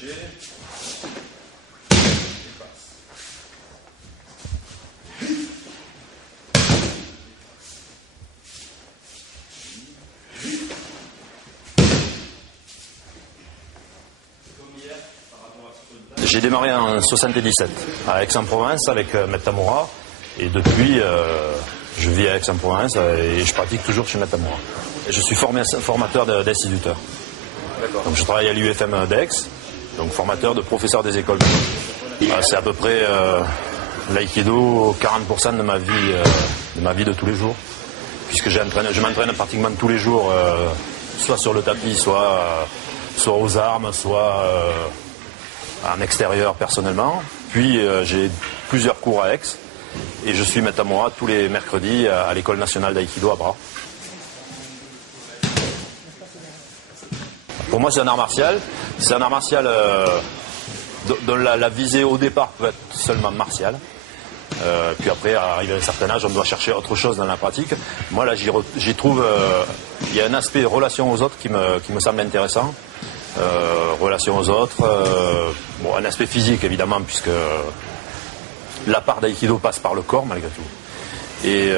crochet. J'ai démarré en 77 à Aix-en-Provence avec Maître Tamura et depuis je vis à Aix-en-Provence et je pratique toujours chez Maître Tamura. Je suis formateur d'instituteurs. Donc je travaille à l'UFM d'Aix, donc formateur de professeurs des écoles. C'est à peu près l'aïkido 40% de ma vie de tous les jours, puisque je m'entraîne pratiquement tous les jours, soit sur le tapis, soit aux armes, soit en extérieur personnellement. Puis j'ai plusieurs cours à Aix et je suis Maître Tamura tous les mercredis à l'École nationale d'aïkido à Bras. Pour moi c'est un art martial. C'est un art martial dont la visée au départ peut être seulement martiale. Puis après, arrivé à un certain âge, on doit chercher autre chose dans la pratique. Moi là j'y trouve, il y a un aspect relation aux autres qui me semble intéressant. Relation aux autres, un aspect physique évidemment, puisque la part d'aïkido passe par le corps malgré tout. Et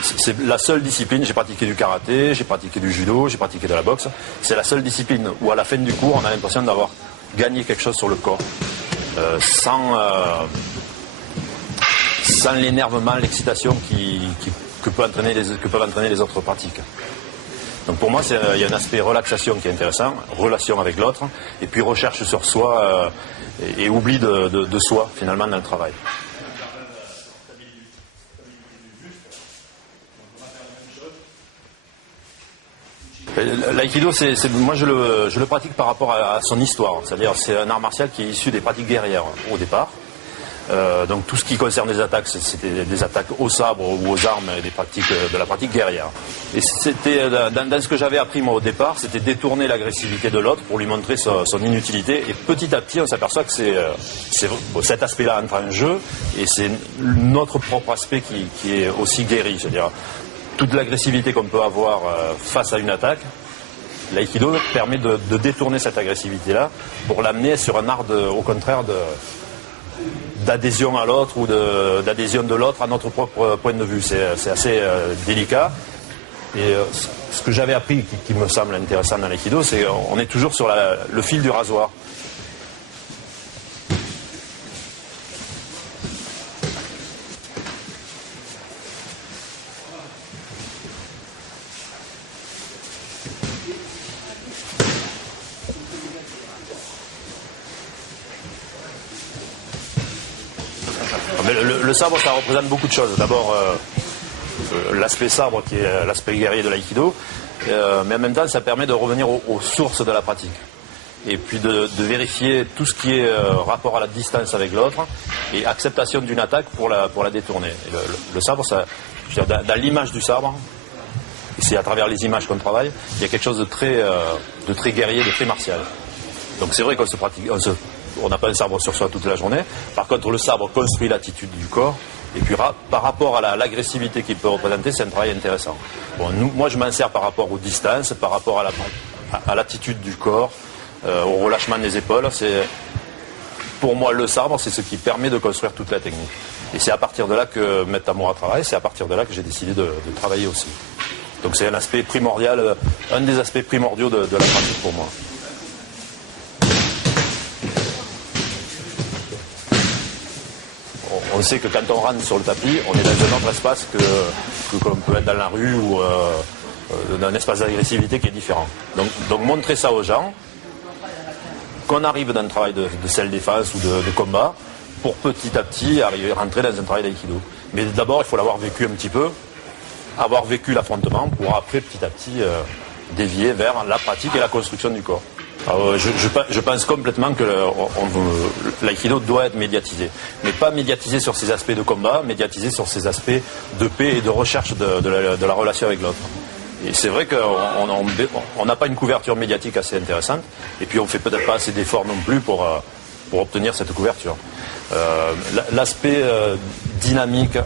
c'est la seule discipline, j'ai pratiqué du karaté, j'ai pratiqué du judo, j'ai pratiqué de la boxe, c'est la seule discipline où à la fin du cours on a l'impression d'avoir gagné quelque chose sur le corps, sans l'énervement, l'excitation que peuvent entraîner les autres pratiques. Donc pour moi, il y a un aspect relaxation qui est intéressant, relation avec l'autre, et puis recherche sur soi et oubli de soi finalement dans le travail. L'aïkido, moi je le pratique par rapport à son histoire, c'est-à-dire c'est un art martial qui est issu des pratiques guerrières au départ. Donc tout ce qui concerne les attaques, c'était des attaques au sabre ou aux armes, de la pratique guerrière. Et c'était dans ce que j'avais appris moi au départ, c'était détourner l'agressivité de l'autre pour lui montrer son inutilité. Et petit à petit, on s'aperçoit que cet aspect-là entre en jeu, et c'est notre propre aspect qui est aussi guéri. C'est-à-dire toute l'agressivité qu'on peut avoir face à une attaque, l'aïkido permet de détourner cette agressivité-là pour l'amener sur un art au contraire d'adhésion à l'autre ou d'adhésion de l'autre à notre propre point de vue. C'est assez délicat. Et ce que j'avais appris qui me semble intéressant dans l'aïkido, c'est qu'on est toujours sur le fil du rasoir. Le sabre, ça représente beaucoup de choses. D'abord, l'aspect sabre qui est l'aspect guerrier de l'aïkido, mais en même temps, ça permet de revenir aux sources de la pratique. Et puis de vérifier tout ce qui est rapport à la distance avec l'autre et acceptation d'une attaque pour la détourner. Et le sabre, dans l'image du sabre, et c'est à travers les images qu'on travaille, il y a quelque chose de très guerrier, de très martial. Donc c'est vrai qu'on se pratique. On n'a pas un sabre sur soi toute la journée. Par contre, le sabre construit l'attitude du corps. Et puis, par rapport à l'agressivité qu'il peut représenter, c'est un travail intéressant. Bon, moi, je m'en sers par rapport aux distances, par rapport à l'attitude du corps, au relâchement des épaules. Pour moi, le sabre, c'est ce qui permet de construire toute la technique. Et c'est à partir de là que Maître Tamura travaille. C'est à partir de là que j'ai décidé de travailler aussi. Donc, c'est un aspect primordial, un des aspects primordiaux de la pratique pour moi. On sait que quand on rentre sur le tapis, on est dans un autre espace que l'on peut être dans la rue ou dans un espace d'agressivité qui est différent. Donc montrer ça aux gens, qu'on arrive dans un travail de self-défense ou de combat, pour petit à petit rentrer dans un travail d'aïkido. Mais d'abord, il faut l'avoir vécu un petit peu, avoir vécu l'affrontement, pour après petit à petit dévier vers la pratique et la construction du corps. Alors, je pense complètement que l'aïkido doit être médiatisé. Mais pas médiatisé sur ses aspects de combat, médiatisé sur ses aspects de paix et de recherche de la relation avec l'autre. Et c'est vrai qu'on n'a pas une couverture médiatique assez intéressante, et puis on ne fait peut-être pas assez d'efforts non plus pour obtenir cette couverture. L'aspect dynamique,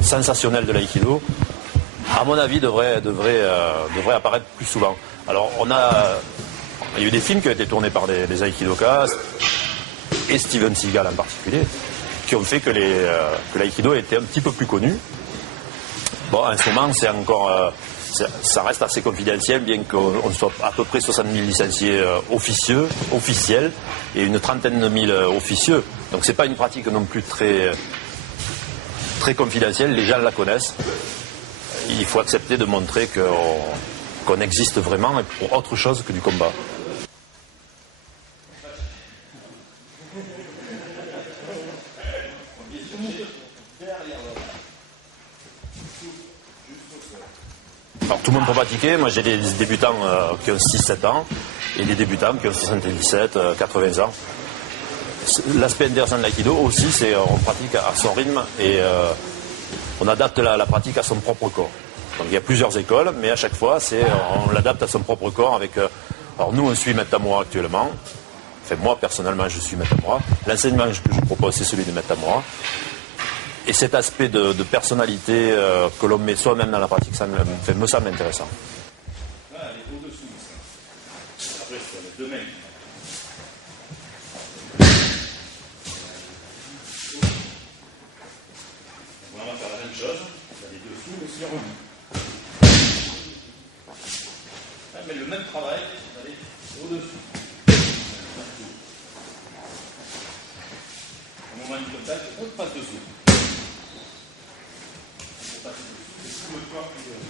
sensationnel de l'aïkido, à mon avis, devrait apparaître plus souvent. Alors Il y a eu des films qui ont été tournés par des aikidokas, et Steven Seagal en particulier, qui ont fait que l'aïkido était un petit peu plus connu. Bon, en ce moment, c'est encore, ça reste assez confidentiel, bien qu'on soit à peu près 60 000 licenciés officiels, et une trentaine de mille officieux. Donc c'est pas une pratique non plus très confidentielle, les gens la connaissent. Il faut accepter de montrer qu'on existe vraiment pour autre chose que du combat. Alors tout le monde peut pratiquer, moi j'ai des débutants qui ont 6-7 ans et des débutants qui ont 77, 80 ans. L'aspect intéressant de l'aïkido aussi, c'est qu'on pratique à son rythme et on adapte la pratique à son propre corps. Donc il y a plusieurs écoles, mais à chaque fois, on l'adapte à son propre corps avec... alors nous, on suit Maître Tamura actuellement. Enfin, moi, personnellement, je suis Maître Tamura. L'enseignement que je propose, c'est celui de Maître Tamura. Et cet aspect de personnalité que l'on met soi-même dans la pratique, ça me semble intéressant. Là, elle est au-dessous de ça. Après, je peux mettre deux mains. On va faire la même chose. Vous allez dessous, mais c'est revenu. Mais le même travail, vous allez au-dessus. Au moment du contact, on passe dessous. On passe dessous. C'est tout le corps qui le fait.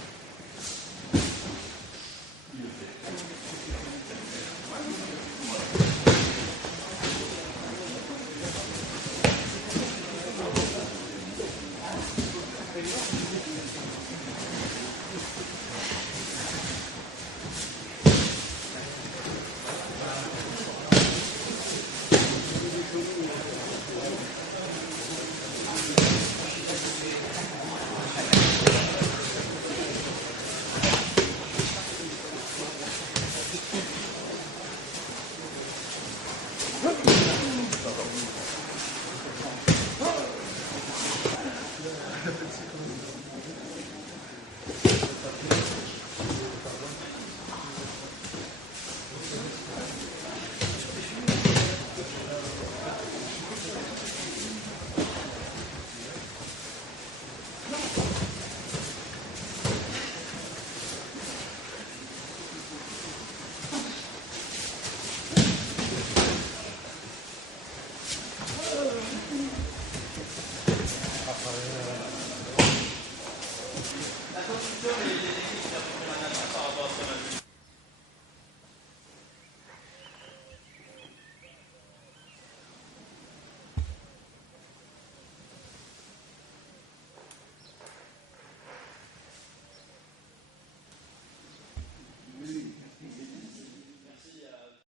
La construction